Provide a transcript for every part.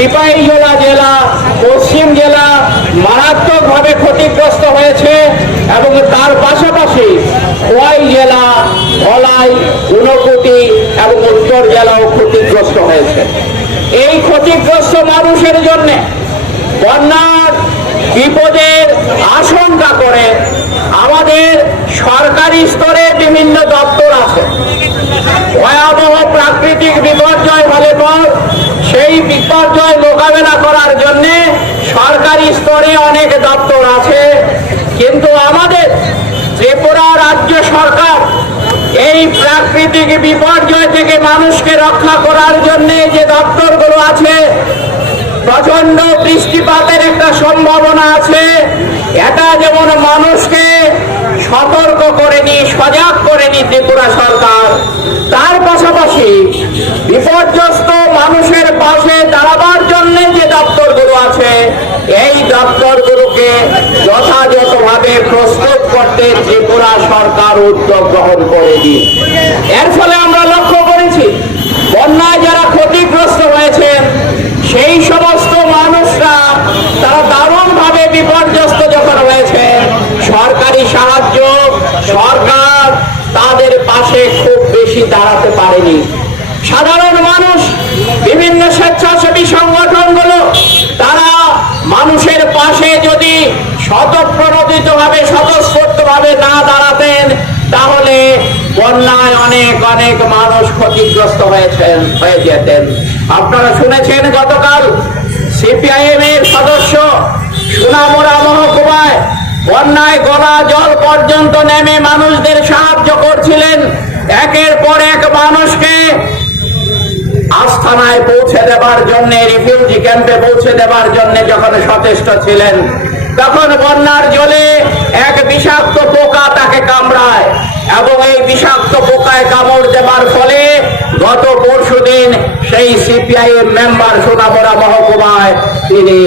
সিপাহীজলা জেলা, পশ্চিম জেলা মারাত্মকভাবে ক্ষতিগ্রস্ত হয়েছে এবং তার পাশাপাশি খোয়াই জেলা, ধলাই, ঊনকোটি এবং উত্তর জেলাও ক্ষতিগ্রস্ত হয়েছে। এই ক্ষতিগ্রস্ত মানুষের জন্য বন্যার বিপদের আশঙ্কা করে আমাদের সরকারি স্তরে বিভিন্ন দপ্তর আছে। ভয়াবহ প্রাকৃতিক বিপর্যয় হলে পর সেই বিপর্যয় মোকাবেলা করার জন্য সরকারি স্তরে অনেক দপ্তর আছে, কিন্তু আমাদের ত্রিপুরা রাজ্য সরকার এই প্রাকৃতিক বিপর্যয় থেকে মানুষকে রক্ষা করার জন্য যে দপ্তরগুলো আছে, প্রচন্ড বৃষ্টিপাতের একটা সম্ভাবনা আছে, এটা যেমন মানুষকে সতর্ক করেনি, সজাগ করেনি ত্রিপুরা সরকার, তার পাশাপাশি বিপর্যস্ত মানুষের পাশে দাঁড়াবার জন্য যে দপ্তরগুলো আছে, এই দপ্তরগুলোকে যথাযথভাবে প্রস্তুত করতে ত্রিপুরা সরকার উদ্যোগ গ্রহণ করেনি। এর ফলে আমরা লক্ষ্য করেছি বন্যায় যারা ক্ষতিগ্রস্ত হয়েছেন সেই সমস্ত মানুষরা তারা দারুণভাবে বিপর্যস্ত যখন হয়েছে, সরকারি সাহায্য সরকার তাদের পাশে খুব বেশি দাঁড়াতে পারেনি। সাধারণ মানুষ, বিভিন্ন স্বেচ্ছাসেবী সংগঠনগুলো তারা মানুষের পাশে যদি স্বতঃপ্রণোদিতভাবে স্বতঃস্ফূর্তভাবে না দাঁড়াতেন তাহলে বন্যায় অনেক অনেক মানুষ ক্ষতিগ্রস্ত হয়ে যেতেন। আপনারা শুনেছেন গতকাল সিপিআইএম এর সদস্য সোনামুড়া মহকুমায় বন্যায় গলা জল পর্যন্ত নেমে মানুষদের সাহায্য করছিলেন। একের পর এক মানুষকে আস্থানায় পৌঁছে দেবার জন্য, রিফিউজি ক্যাম্পে পৌঁছে দেবার জন্য যখন সচেষ্ট ছিলেন, তখন বন্যার জলে এক বিষাক্ত পোকা তাকে কামড়ায় এবং এই বিষাক্ত পোকায় কামড় দেবার ফলে গত পরশুদিন সেই সিপিআইএম মেম্বার সোনামুড়া মহকুমায় তিনি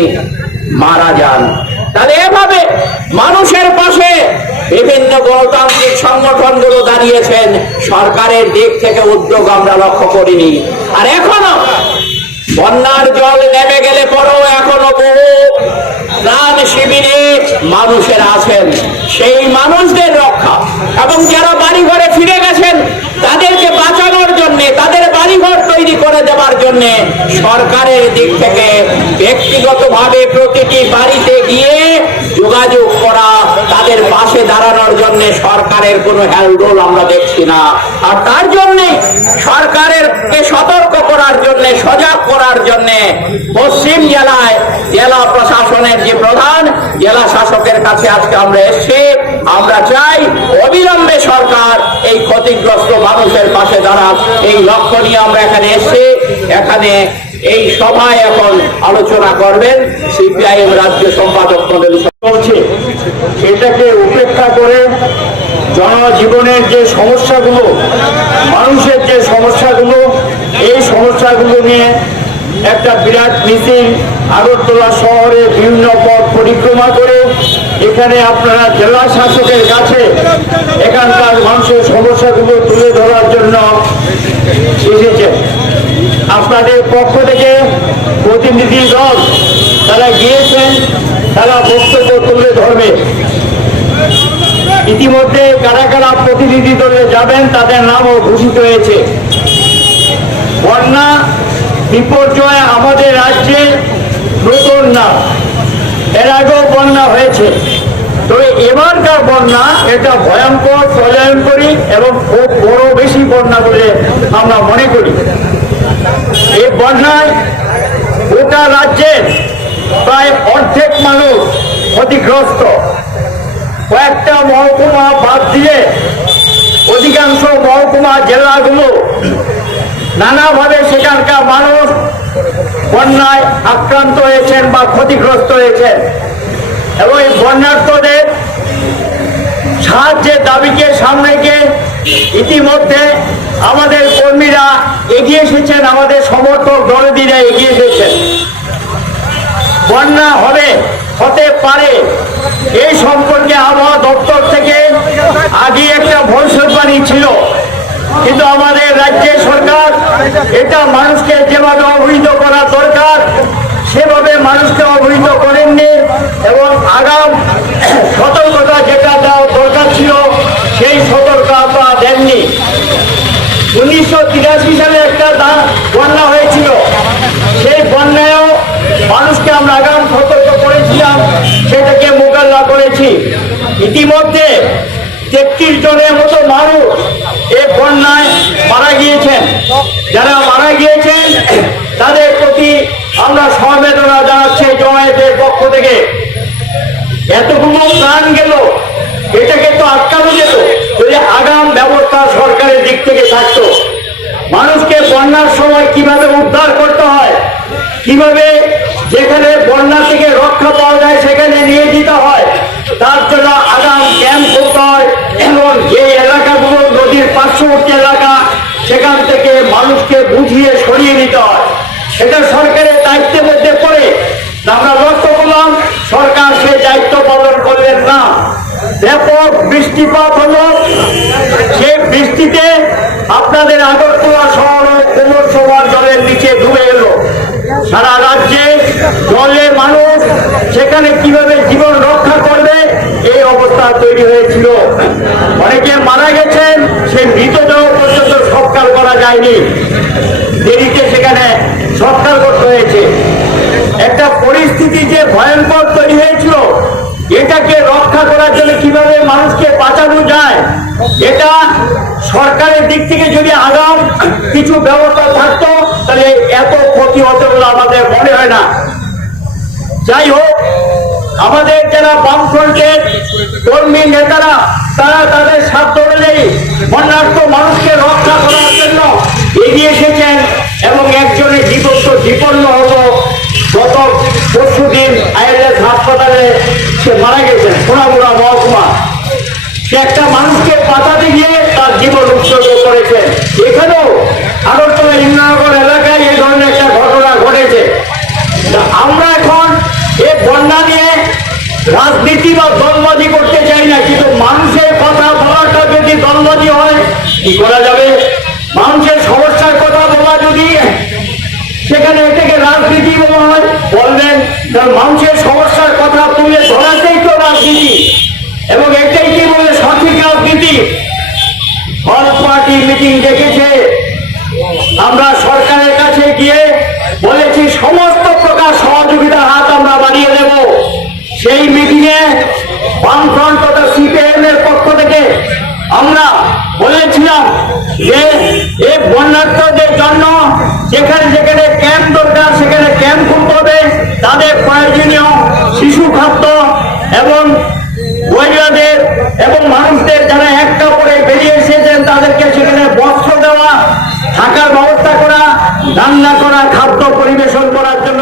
মারা যান। তাহলে এভাবে মানুষের পাশে বিভিন্ন গণতান্ত্রিক সংগঠনগুলো দাঁড়িয়েছেন, সরকারের দিক থেকে উদ্যোগ আমরা লক্ষ্য করিনি। আর এখনো বন্যার জল নেমে গেলে পরেও এখনো বহু ত্রাণ শিবিরে মানুষের আছেন, সেই মানুষদের রক্ষা এবং যারা বাড়িঘরে ফিরে গেছেন তাদেরকে বাঁচানোর জন্য, তাদের বাড়িঘর তৈরি করে দেওয়ার জন্য সরকারের দিক থেকে ব্যক্তিগতভাবে প্রতিটি বাড়িতে গিয়ে যোগাযোগ করা, তাদের পাশে দাঁড়ানোর জন্য সরকারের কোনো হেলদোল আমরা দেখছি না। আর তার জন্য সরকারেরকে সতর্ক করার জন্য, সজাগ করার জন্য পশ্চিম জেলায় জেলা প্রশাসনের যে প্রধান জেলা শাসকের কাছে আজকে আমরা এসেছি। আমরা চাই অবিলম্বে সরকার এই ক্ষতিগ্রস্ত মানুষের পাশে দাঁড়াক, এই লক্ষ্য নিয়ে আমরা এখানে এসেছি। এখানে এই সভায় এখন আলোচনা করবেন সিপিআইএম রাজ্য সম্পাদক মণ্ডলী। এটাকে উপেক্ষা করে জনজীবনের যে সমস্যাগুলো, মানুষের যে সমস্যাগুলো, এই সমস্যাগুলো নিয়ে একটা বিরাট মিছিল আগরতলা শহরে বিভিন্ন পথ পরিক্রমা করে এখানে আপনারা জেলা শাসকের কাছে এখানকার মানুষের সমস্যাগুলো তুলে ধরার জন্য এসেছেন। আপনাদের পক্ষ থেকে প্রতিনিধি দল তারা গিয়েছেন, তারা বক্তব্য তুলে ধরবে। ইতিমধ্যে কারা কারা প্রতিনিধি দলে যাবেন তাদের নামও ঘোষিত হয়েছে। বন্যা বিপর্যয় আমাদের রাজ্যে নতুন না, এর আগেও বন্যা হয়েছে। তবে এবারকার বন্যা এটা ভয়ঙ্কর, প্রলয়ঙ্করী এবং খুব বড় বেশি বন্যা বলে আমরা মনে করি। এই বন্যায় গোটা রাজ্যের প্রায় অর্ধেক মানুষ ক্ষতিগ্রস্ত। কয়েকটা মহকুমা বাদ দিয়ে অধিকাংশ মহকুমা জেলাগুলো নানাভাবে সেখানকার মানুষ বন্যায় আক্রান্ত হয়েছেন বা ক্ষতিগ্রস্ত হয়েছেন এবং এই বন্যার্তদের সাহায্যের দাবিকে সামনে রেখে ইতিমধ্যে আমাদের কর্মীরা এগিয়ে এসেছেন, আমাদের সমর্থক দলবিরা এগিয়ে এসেছেন। বন্যা হতে পারে এই সম্পর্কে আবহাওয়া দপ্তর থেকে আগে একটা ভবিষ্যৎবাণী ছিল, কিন্তু আমাদের রাজ্যের সরকার এটা মানুষকে যেভাবে অবহিত করা দরকার মানুষকে অবহিত করেননি এবং আগাম সতর্কতা যেটা দেওয়া দরকার ছিল সেই সতর্কতা দেননি। 1983 সালে একটা বন্যা হয়েছিল, সেই বন্যায়ও মানুষকে আমরা আগাম সতর্ক করেছিলাম, সেটাকে মোকাবিলা করেছি। ইতিমধ্যে 33 জনের মতো মানুষ এই বন্যায় মারা গিয়েছেন। যারা মারা গিয়েছেন তাদের প্রতি আমরা সমবেদনা জানাচ্ছি জমায়েতের পক্ষ থেকে। এতগুলো প্রাণ গেল, এটাকে তো আটকানো যেত যদি আগাম ব্যবস্থা সরকারের দিক থেকে থাকতো। মানুষকে বন্যার সময় কিভাবে উদ্ধার করতে হয়, কিভাবে যেখানে বন্যা থেকে রক্ষা পাওয়া যায় সেখানে নিয়ে যেতে হয়, তার জন্য আগাম ক্যাম্প করতে হয় এবং যে এলাকাগুলো নদীর পার্শ্ববর্তী এলাকা সেখান থেকে মানুষকে বুঝিয়ে সরিয়ে নিতে হয়। এটা সরকারের দায়িত্বের মধ্যে পড়ে। আমরা লক্ষ্য করলাম সরকার সেই দায়িত্ব পালন করলেন না। ব্যাপক বৃষ্টিপাত হলো, সেই বৃষ্টিতে আপনাদের আগরতলা শহর কোমর সবার জলের নিচে ডুবে এলো। সারা রাজ্যে জলে মানুষ সেখানে কিভাবে জীবন রক্ষা করবে এই অবস্থা তৈরি হয়েছিল। অনেকে মারা গেছেন, সেই মৃতদেহ পর্যন্ত সৎকার করা যায়নি, দেরিতে সেখানে সৎকার করতে হয়েছে। একটা পরিস্থিতি যে ভয়ঙ্কর তৈরি হয়েছিল, এটাকে রক্ষা করার জন্য কিভাবে মানুষকে বাঁচানো যায়, এটা সরকারের দিক থেকে যদি আগাম কিছু ব্যবস্থা থাকতো তাহলে এত ক্ষতি হতো বলে আমাদের মনে হয় না। যাই হোক, আমাদের যারা বামফ্রন্টের কর্মী নেতারা তারা তাদের সাধ্য অনুযায়ী বন্যার্থ মানুষকে রক্ষা করার জন্য এগিয়ে এসেছেন এবং একজনের জীবন্ত বিপন্ন হলো। গত পরশুদিন আইএলএস হাসপাতালে সে মারা গেছেন, সোনামুড়া মহকুমা। সে একটা মানুষকে বাঁচাতে গিয়ে তার জীবন উৎসর্গ করেছেন। এখানেও আগরতলা ইন্দ্রনগর এলাকায় এই ধরনের একটা ঘটনা ঘটেছে। আমরা এখন এই বন্যা নিয়ে রাজনীতি বা দলবাজি করতে চাই না, কিন্তু মানুষের কথা বলাটা যদি দলবাজি হয় কি করা যাবে? মানুষের সমস্যার কথা বলা যদি সেখানে এটাকে রাজনীতি বলা হয় বলবেন, মানুষের সমস্যার কথা তুলে ধরাতেই তো রাজনীতি, এবং এটাই কি বলে সঠিক রাজনীতি। অল পার্টি মিটিং ডেকেছে, আমরা সরকারের কাছে গিয়ে বলেছি সমস্ত প্রকার সহযোগিতার হাত আমরা বাড়িয়ে দেব। সেই মিটিংয়ে বামফ্রন্ট তথা সিপিএম এর পক্ষ থেকে আমরা বলেছিলাম যে এই বন্যার্থদের জন্য যেখানে যেখানে ক্যাম্প দরকার সেখানে ক্যাম্প খুলতে হবে, তাদের প্রয়োজনীয় শিশু খাদ্য এবং মহিলাদের এবং মানুষদের যারা একটা করে বেরিয়ে এসেছেন তাদেরকে সেখানে বস্ত্র দেওয়া, থাকার ব্যবস্থা করা, রান্না করা, খাদ্য পরিবেশন করার জন্য